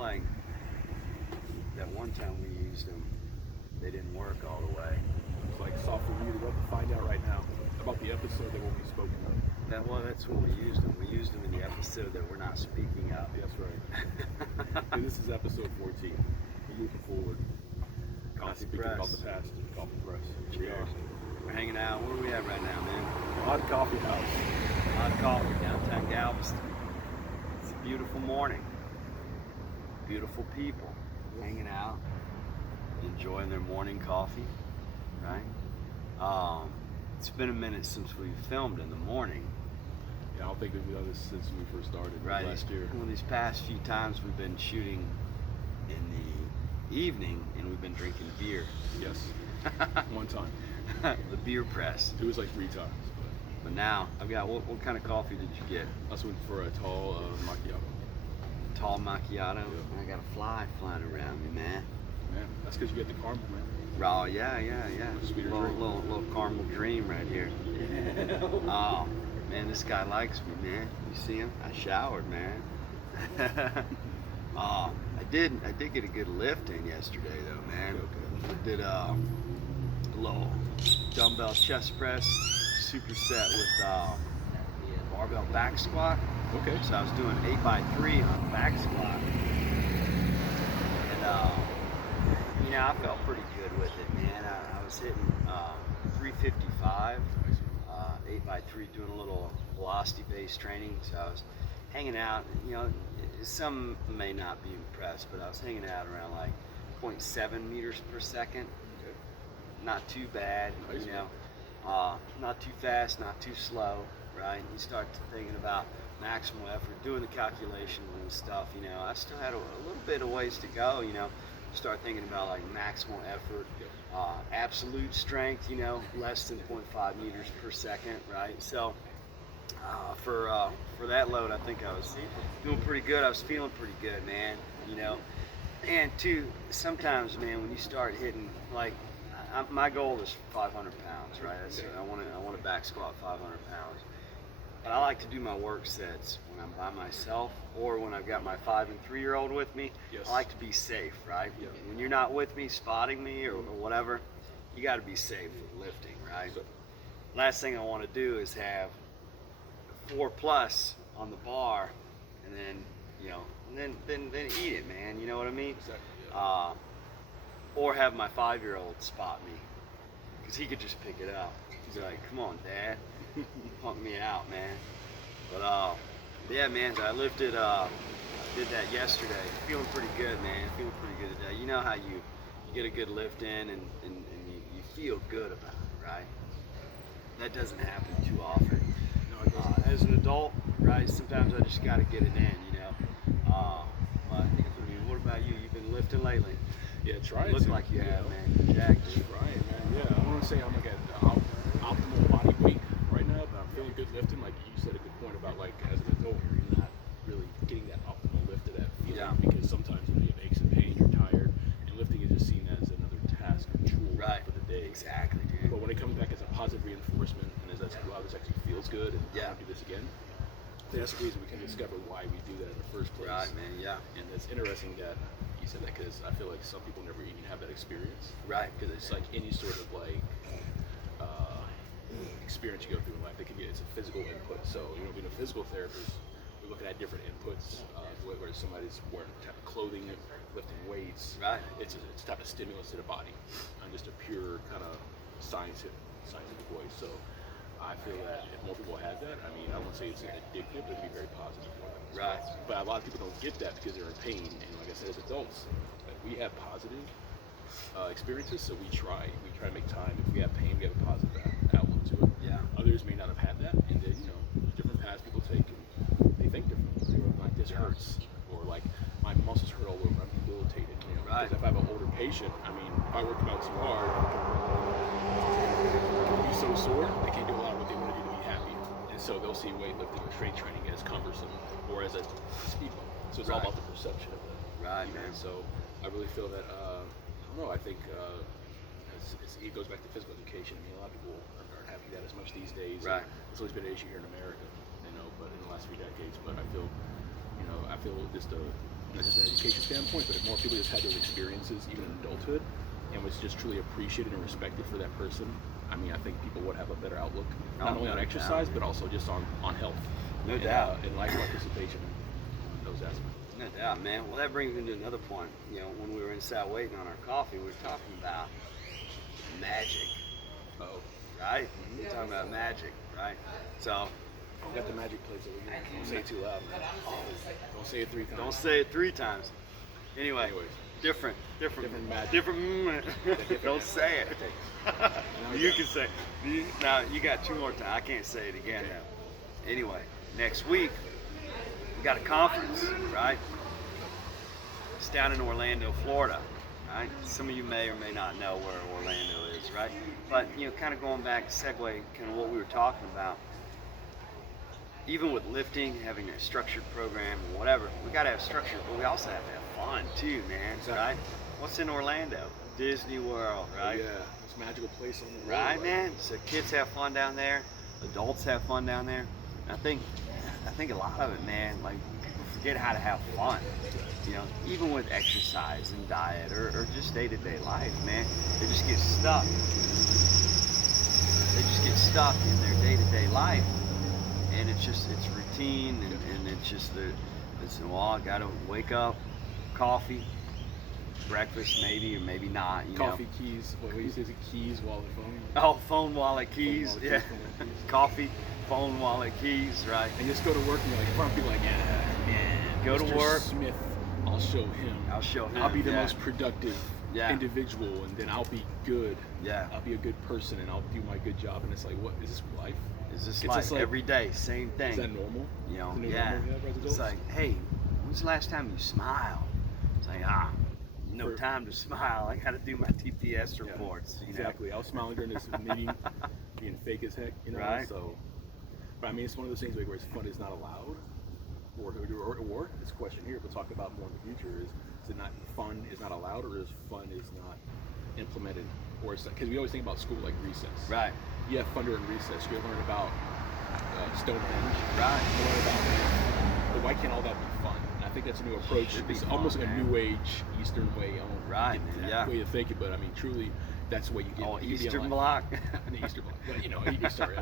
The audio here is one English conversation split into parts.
feel like that one time we used them, they didn't work all the way. It's like soft for you to go to find out right now about the episode that won't be spoken of. That's when we used them. We used them in the episode that we're not speaking of. That's right. And this is episode 14. We're moving forward. Not speaking Press. about the past. Coffee press. Here we Cheers. are. We're hanging out. Where are we at right now, man? Hot Coffee House. Hot coffee, downtown Galveston. It's a beautiful morning. Beautiful people hanging out, enjoying their morning coffee, right? It's been a minute since we filmed in the morning. Yeah, I don't think we've done this since we first started Right. last year. Well, these past few times we've been shooting in the evening and we've been drinking beer. Yes. One time. The beer press. It was like 3 times. But now, I've got, what kind of coffee did you get? I went for a tall macchiato. Tall macchiato? Yeah. I got a fly flying around me, man. Man, that's because you get the caramel, man. Oh, yeah. Sweeter Little, drink. little caramel dream right here. Oh, man, this guy likes me, man. You see him? I showered, man. I did get a good lift in yesterday, though, man. Okay. I did a little dumbbell chest press, superset with barbell back squat. Okay. So I was doing 8x3 on back squat, and I felt pretty good with it, man. I was hitting 355, 8x3, doing a little velocity-based training. So I was hanging out. Some may not be impressed, but I was hanging out around like 0.7 meters per second. Okay. Not too bad, Nice. not too fast, not too slow, right? You start thinking about maximal effort, doing the calculations and stuff, I still had a little bit of ways to go, start thinking about like maximal effort, absolute strength, less than 0.5 meters per second, right? So for that load, I think I was doing pretty good. I was feeling pretty good, man, and too, sometimes, man, when you start hitting, like, my goal is 500 pounds, right? I want to back squat 500 pounds. But I like to do my work sets when I'm by myself or when I've got my 5 and 3-year-old with me. Yes. I like to be safe, right? Yeah. When you're not with me, spotting me or whatever, you got to be safe with lifting, right? So, Last thing I want to do is have 4+ on the bar and then, then eat it, man. You know what I mean? exactly. Yeah. Or have my 5-year-old spot me, because he could just pick it up. He's like, "Come on, Dad, pump me out, man." But yeah, man, I lifted. Did that yesterday. Feeling pretty good, man. Feeling pretty good today. You know how you get a good lift in and you feel good about it, right? That doesn't happen too often. No, it doesn't. As an adult, right? Sometimes I just got to get it in, But what about you? You've been lifting lately. Yeah, trying You look to. like you have, know. man. Jacked. Trying, man. Yeah, I want to say I'm like at optimal body weight right now, but I'm feeling good lifting. Like you said, a good point about like as an adult, you're not really getting that optimal lift to that feeling because sometimes you have aches and pain, you're tired, and lifting is just seen as another task or chore for the day. Exactly, dude. But when it comes back as a positive reinforcement and as that's wow, this actually feels good, and I want to do this again. That's the reason we can discover why we do that in the first place. Right, man. Yeah. And it's interesting that you said that because I feel like some people never even have that experience. Right. Because it's like any sort of like experience you go through in life, it's a physical input. So being a physical therapist, we're looking at different inputs. Whether somebody's wearing a type of clothing, lifting weights, Right. It's a type of stimulus to the body. I'm just a pure kind of scientific way. So I feel that if more people had that, I mean, I won't say it's addictive, but it'd be very positive for them. Right. But a lot of people don't get that because they're in pain. And like I said, as adults, we have positive experiences, so we try to make time. If we have pain, we have a positive outlook to it. Yeah. Others may not have had that, and then there's different paths people take, and they think differently. They're like, this hurts, or like my muscles hurt all over. I'm debilitated. Right. Because if I have an older patient, I mean, if I work out too hard, they'll be so sore they can't do a lot of what they want to do to be happy, and so they'll see weightlifting or strength training as cumbersome or as a speed bump. So it's all about the perception of that. Right, man. So I really feel that I don't know. I think it goes back to physical education. I mean, a lot of people aren't having that as much these days. Right. It's always been an issue here in America, but in the last few decades. But I feel just not just an education standpoint, but if more people just had those experiences, even in adulthood, and was just truly appreciated and respected for that person, I mean, I think people would have a better outlook, not only on exercise, but also just on health. No doubt. And life participation in those aspects. No doubt, man. Well, that brings me to another point. You know, when we were inside waiting on our coffee, we were talking about magic. Uh-oh. Right? We're talking about magic, right? So, We got the magic plates over here. Don't say it too loud, man. Don't say it 3 times. don't say it 3 times. Anyway, Anyways. different magic. different. Don't say it. You can say. Now you got 2 more times. I can't say it again. Okay. Anyway, next week we got a conference, right? It's down in Orlando, Florida. Right? Some of you may or may not know where Orlando is, right? But you know, kind of going back, segue, kind of what we were talking about. Even with lifting, having a structured program or whatever, we got to have structure, but we also have to have fun too, man. Exactly. Right? What's in Orlando? Disney World, right? Yeah, it's a magical place on the world. Right, man. So kids have fun down there, adults have fun down there. And I think a lot of it, man, like people forget how to have fun. You know, even with exercise and diet or just day-to-day life, man, they just get stuck. They just get stuck in their day-to-day life, and it's routine, and it's just well, I gotta wake up, coffee, breakfast maybe or maybe not. You Coffee, know. keys. What do you say? Is it keys, wallet, phone? Oh, phone, wallet, keys. Phone, wallet, Yeah. keys, phone, wallet, keys. Coffee, phone, wallet, keys. Right. And just go to work and you're like, in front of people like, Go to Mr. work. Smith, I'll show him. I'll show him. I'll be the yeah. most productive Yeah. individual, and then I'll be good. Yeah. I'll be a good person, and I'll do my good job. And it's like, what is this life? Is this It's like just like- every day, same thing? Is that normal? You know, Is the new yeah. normal we have as adults? It's like, hey, when's the last time you smiled? It's like, no time to smile. I got to do my TPS Yeah, reports. You know? exactly. I was smiling during this meeting, being fake as heck, you know. Right. So, but I mean, it's one of those things where fun is not allowed, or this question here, we'll talk about more in the future is it not fun is not allowed, or is fun is not implemented, or because we always think about school like recess. Right. You have fun during recess. You learn about Stonehenge. Right. You learn about, but why can't all that be fun? And I think that's a new approach. Should be It's fun, almost like a man. new age Eastern way. Right, man, yeah. Way of thinking, but I mean, truly, that's the way you get. Oh, you get Eastern online. Bloc. The Eastern Bloc. But, you know,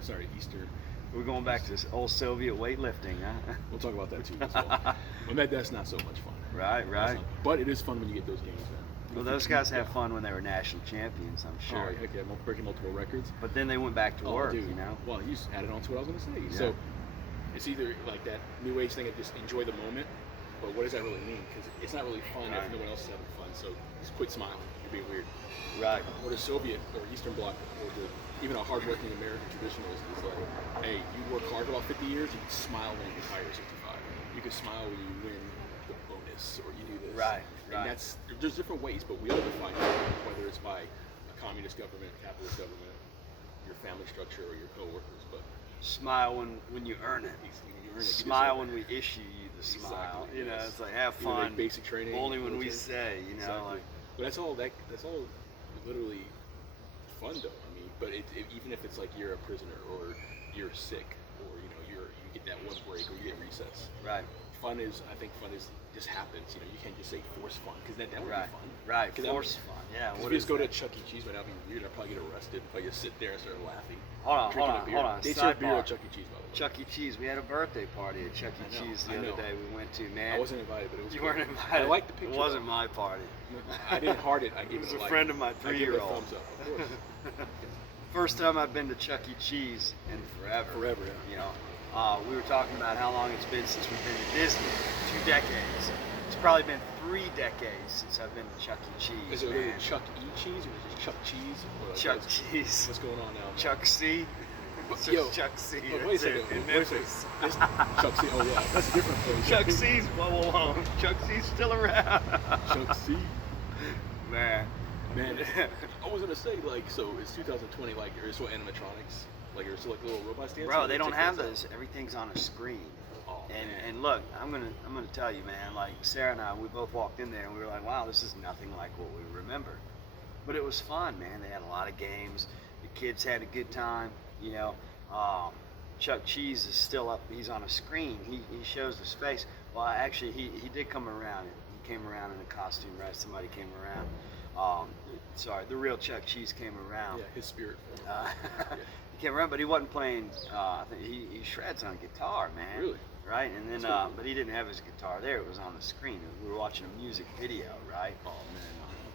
sorry, Eastern. We're going back to this old Soviet weightlifting, huh? We'll talk about that too as well. But that's not so much fun. Right. But it is fun when you get those games, man. Well, those guys have fun when they were national champions, I'm sure. Oh, heck yeah, breaking multiple records. But then they went back to work, dude. you know? Well, you just added on to what I was going to say. Yeah. So it's either like that new age thing of just enjoy the moment, but what does that really mean? Because it's not really fun Right. if no one else is having fun. So just quit smiling. You're being weird. Right. Or the Soviet or Eastern Bloc or even a hardworking American traditionalist is like, hey, you work hard for about 50 years, you can smile when you retire at 65. You can smile when you win the bonus or you do this. Right. And there's different ways, but we all define it, whether it's by a communist government, capitalist government, your family structure, or your coworkers. But Smile when you earn it. you earn it. Smile when we issue you the smile. Exactly, You know, yes. it's like have Either like fun. basic training, Only when we military. say, you know, Exactly. like But that's all literally fun though. I mean, but even if it's like you're a prisoner or you're sick or you get that one break or you get recess. right. I think fun is just happens. You know, you can't just say force fun because that would Right. be fun. Right. 'Cause that Force would- fun. Yeah. If What you is just go to that? Chuck E. Cheese, that'd be weird. I'd probably get arrested. If I just sit there and start laughing. Hold drinking a on, beer. hold on. They serve beer Sidebar. at Chuck E. Cheese, by the way. Chuck E. Cheese. We had a birthday party at Chuck E. I know, Cheese I the other know. day we went to, man. I wasn't invited, but it was You cool. weren't invited. I like the picture. It wasn't though. my party. I didn't heart it. I It gave was it a like, friend of my I gave it a 3-year-old. thumbs up. Of course. First time I've been to Chuck E. Cheese in forever. Forever, yeah. You know, we were talking about how long it's been since we've been to Disney. 2 decades. It's probably been 3 decades since I've been to Chuck E. Cheese. Is it man. Chuck E. Cheese or is it just Chuck Cheese? Or like Chuck what's, Cheese. What's going on now? man? Chuck C. It's Yo, just Chuck C. Oh, wait a That's second. it, in Wait a second. Memphis. Chuck C. Oh yeah, that's a different place. Chuck C's well alone. Chuck C's still around. Chuck C. Man. Man, I was gonna say like, so it's 2020. Like, are there still animatronics? Like, are there still like little robot stands? Bro, they don't have those. Everything's on a screen. Oh, man. And look, I'm gonna tell you, man. Like Sarah and I, we both walked in there and we were like, wow, this is nothing like what we remember. But it was fun, man. They had a lot of games. The kids had a good time. You know, Chuck Cheese is still up. He's on a screen. He shows his face. Well, actually, he did come around. He came around in a costume, right? Somebody came around. Sorry, the real Chuck Cheese came around. Yeah, his spirit. Uh, Yeah. he came around, but he wasn't playing. I think he shreds on guitar, man. Really? Right, and then That's cool. but he didn't have his guitar there. It was on the screen. We were watching a music video, right? Oh man.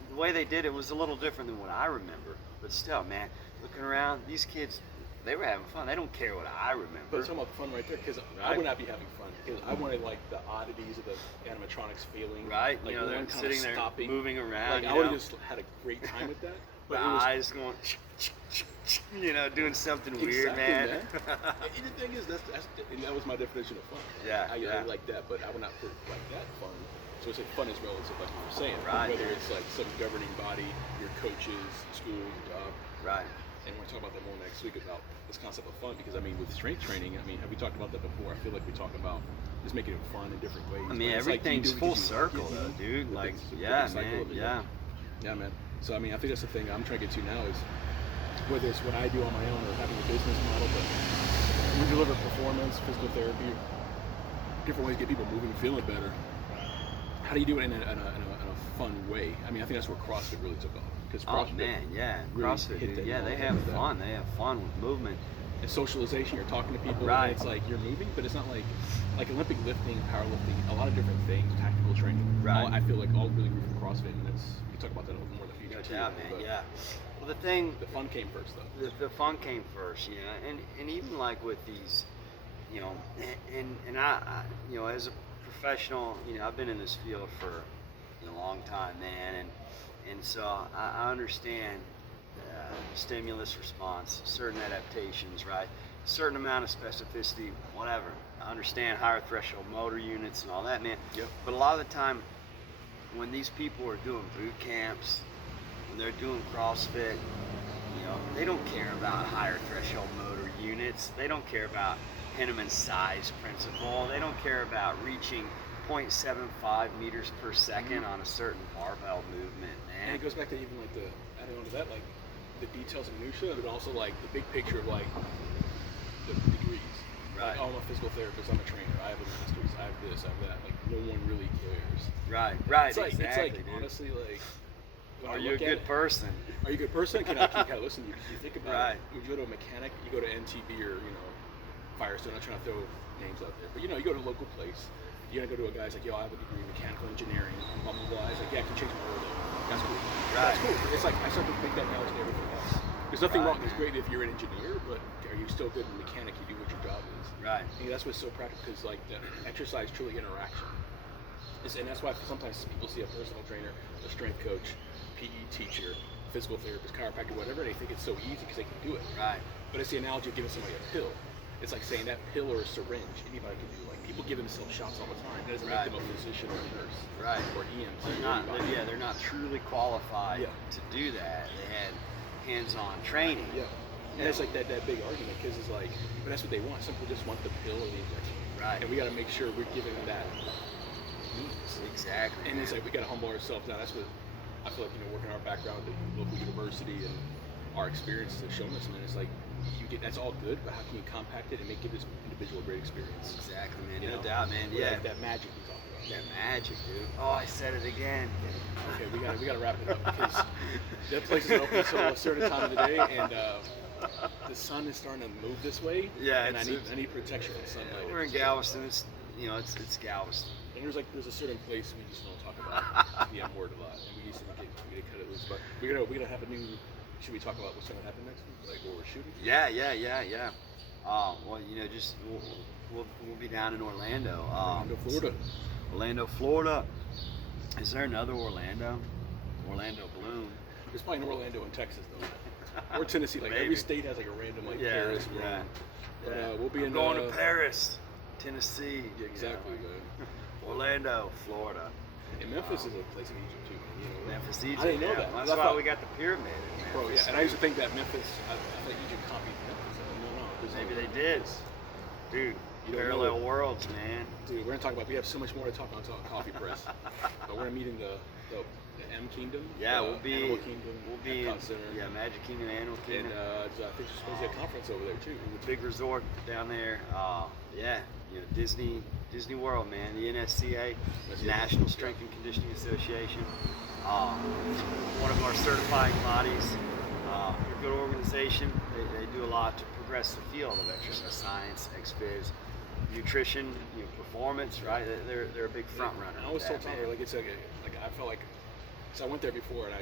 The way they did it was a little different than what I remember, but still, man, looking around, these kids, they were having fun. They don't care what I remember. But it's talking about the fun right there, because I Right. would not be having fun, because I wanted like the oddities of the animatronics feeling. Right, Like you know, they're one kind sitting of there stopping. moving around. Like I would have just had a great time with that. the But it was eyes going, you know, doing something weird, exactly, man. And the thing is, and that was my definition of fun. Yeah, I yeah. like that, but I would not put like that fun. So it's like fun is relative, like you were saying. Right. Whether it's like some governing body, your coaches, school, your job. Right. And we're gonna talk about that more next week about this concept of fun, because I mean with strength training, I mean, have we talked about that before? I feel like we talk about just making it fun in different ways. I mean, but it's like, do you everything's do it full because you circle, like it, though, dude. The Like, big- the yeah, big cycle man, of it, yeah. Yeah, man. So I mean, I think that's the thing I'm trying to get to now is whether it's what I do on my own or having a business model, but we deliver performance, physical therapy, different ways to get people moving and feeling better. How do you do it in a fun way? I mean, I think that's where CrossFit really took off. Because Oh CrossFit man, yeah, really CrossFit, hit dude. that Yeah, nail they on have with that. fun. They have fun with movement. And socialization, you're talking to people, Right. and it's like you're moving, but it's not like Olympic lifting, powerlifting, a lot of different things, tactical training. Right. I feel like all really root from CrossFit, and that's we can talk about that a little more in the future No too. doubt, man. but Yeah. Well, the thing, The fun came first, though. the fun came first, you know, and even like with these, you know, and I you know, as a professional, you know, I've been in this field for a long time, man, and so I understand stimulus response, certain adaptations, right? Certain amount of specificity, whatever. I understand higher threshold motor units and all that, man. Yep. But a lot of the time, when these people are doing boot camps, when they're doing CrossFit, you know, they don't care about higher threshold motor units. They don't care about Henneman's size principle. They don't care about reaching 0.75 meters per second on a certain barbell movement, And man. it goes back to even like the adding on to that, like the details and minutia, but also like the big picture of like the degrees. Right. Like, oh, I'm a physical therapist. I'm a trainer. I have a master's. I have this. I have that. Like no one really cares. Right, It's like, exactly, it's like dude. honestly, like when Are I you a look at good it, person? Are you a good person? Can I kind of listen to you? You think about Right. it. When you go to a mechanic, you go to NTB or Firestone. I'm not trying to throw names out there, but you go to a local place. You're gonna go to a guy's like, yo, I have a degree in mechanical engineering. Blah blah blah. He's like, yeah, I can change my oil. That's cool. Right. That's cool. It's like I start to make that analogy to everything else. There's nothing Right, wrong. It's man. great if you're an engineer, but are you still good in mechanic? You do what your job is. Right. I think that's what's so practical, because like the exercise truly interaction. And that's why sometimes people see a personal trainer, a strength coach, PE teacher, physical therapist, chiropractor, whatever, and they think it's so easy because they can do it. Right. But it's the analogy of giving somebody a pill. It's like saying that pill or a syringe, anybody can do. Like people give themselves shots all the time. That doesn't Right. make them a physician or a nurse. Right. Or EMT. They're or not. anybody. They're not truly qualified Yeah. to do that. They had hands-on training. Yeah. And it's like that big argument, because it's like, but that's what they want. Some people just want the pill or the injection. Right. And we got to make sure we're giving them that needs. Exactly. And it's like we got to humble ourselves down. That's what I feel like, working our background at local university and our experiences have shown us. And it's like, that's all good, but how can you compact it and give this individual a great experience? Exactly, man. You No know? doubt, man. Where, Yeah. like, that magic we talk about. That magic, dude. Oh, I said it again. Okay, we gotta wrap it up, because that place isn't open until a certain time of the day, and the sun is starting to move this way. Yeah, and I it's- need protection from sunlight. We're in Galveston. It's it's Galveston. And there's a certain place we just don't talk about the M word a lot, and we used to cut it loose. But we're gonna have a new. Should we talk about what's gonna happen next week, like what we're shooting? Yeah. Well, just we'll be down in Orlando. Orlando, Florida. Orlando, Florida. Is there another Orlando? Orlando Bloom. There's probably an Orlando in Texas though, or Tennessee. Like Maybe. every state has like a random like Paris. Yeah. Rome. But Yeah. we'll be I'm in going to Paris, Tennessee. Yeah, exactly, man. Orlando, Florida. And Memphis is a place in Egypt too, man. Memphis, Egypt. I didn't know yeah. that. That's I why thought- we got the pyramid in Bro, Memphis. yeah, and I used to think that Memphis, I thought Egypt copied Memphis. No. 'cause Maybe of they did. Memphis. Dude, You don't Parallel know. worlds, man. Dude, we're gonna talk about. We have so much more to talk about coffee press. But we're meeting the M Kingdom. Yeah, the we'll be Animal Kingdom. we'll be in Epcot Center. Magic Kingdom, Animal And Kingdom. I think there's supposed to be a conference over there too. The big resort down there. Yeah, Disney World, man. The NSCA, That's it. National Strength and Conditioning Association. One of our certifying bodies. They're a good organization. They do a lot to progress the field of exercise science, XFIZ, nutrition, performance. Right? They're a big front runner. And I always with told that, Tyler, man. like it's like I felt like, so I went there before and I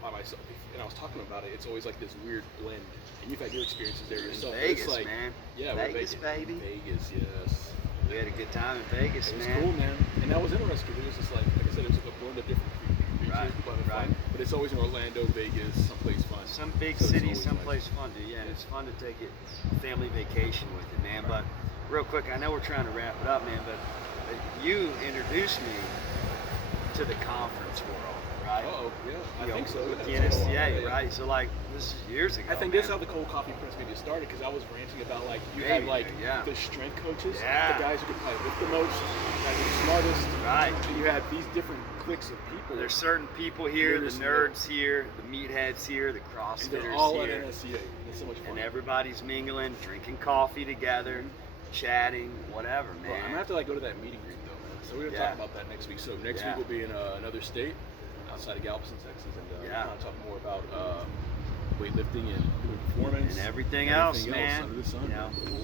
by myself, and I was talking about it. It's always like this weird blend, and you've had your experiences there yourself. but Vegas, it's like, man. Yeah, we're Vegas, baby. Vegas, yes. We had a good time in Vegas, It was man. cool, man. And that was interesting. It was just like I said, it was like a blend of different creatures, Right, people having right. fun. But it's always in Orlando, Vegas, someplace fun. Some big So it's city, always someplace fun to, yeah, and it's fun to take it family vacation with it, man. But real quick, I know we're trying to wrap it up, man, but you introduced me to the conference world, right? Oh, yeah, I think so. With the That's a while, NSCA, yeah. right? So like, this is years ago. I think man. this is how the cold coffee press maybe started because I was ranting about like you Maybe, had like yeah. the strength coaches, Yeah. the guys who could probably lift the most, the guys who were the smartest, Right. and you had these different cliques of people. There's certain people here, the Nerds, nerds here, the meatheads here, the and CrossFitters they're all at here. NSCA. And it's so much fun. And everybody's mingling, drinking coffee together, chatting, whatever, man. Well, I'm gonna have to like go to that meeting greet though, man. So we're gonna Yeah. talk about that next week. So next Yeah. week we'll be in another state outside of Galveston, Texas, and Yeah. we're gonna talk more about weightlifting and doing performance And everything else, man. under the sun.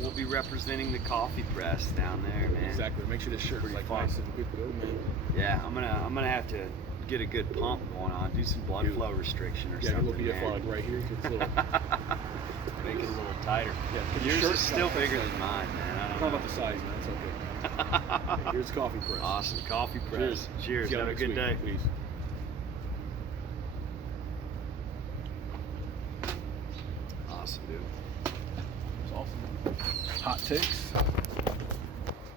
We'll be representing the coffee press down there, man. Exactly. Make sure this shirt is Pretty like fun. nice and good to go, man. Yeah, I'm gonna have to get a good pump going on, do some blood Dude. flow restriction or Yeah, a something. little BFR like man. right here. 'Cause it's a little. Make it a little tighter. Yeah, 'cause Yours your is shirt's still kinda bigger tight. than mine, man. I It's don't not know. about the size, man. It's okay. Here's coffee press. Awesome. Coffee press. Cheers. Cheers. See y'all Have a next good week. day. Peace. Awesome, dude. It's awesome. Hot takes.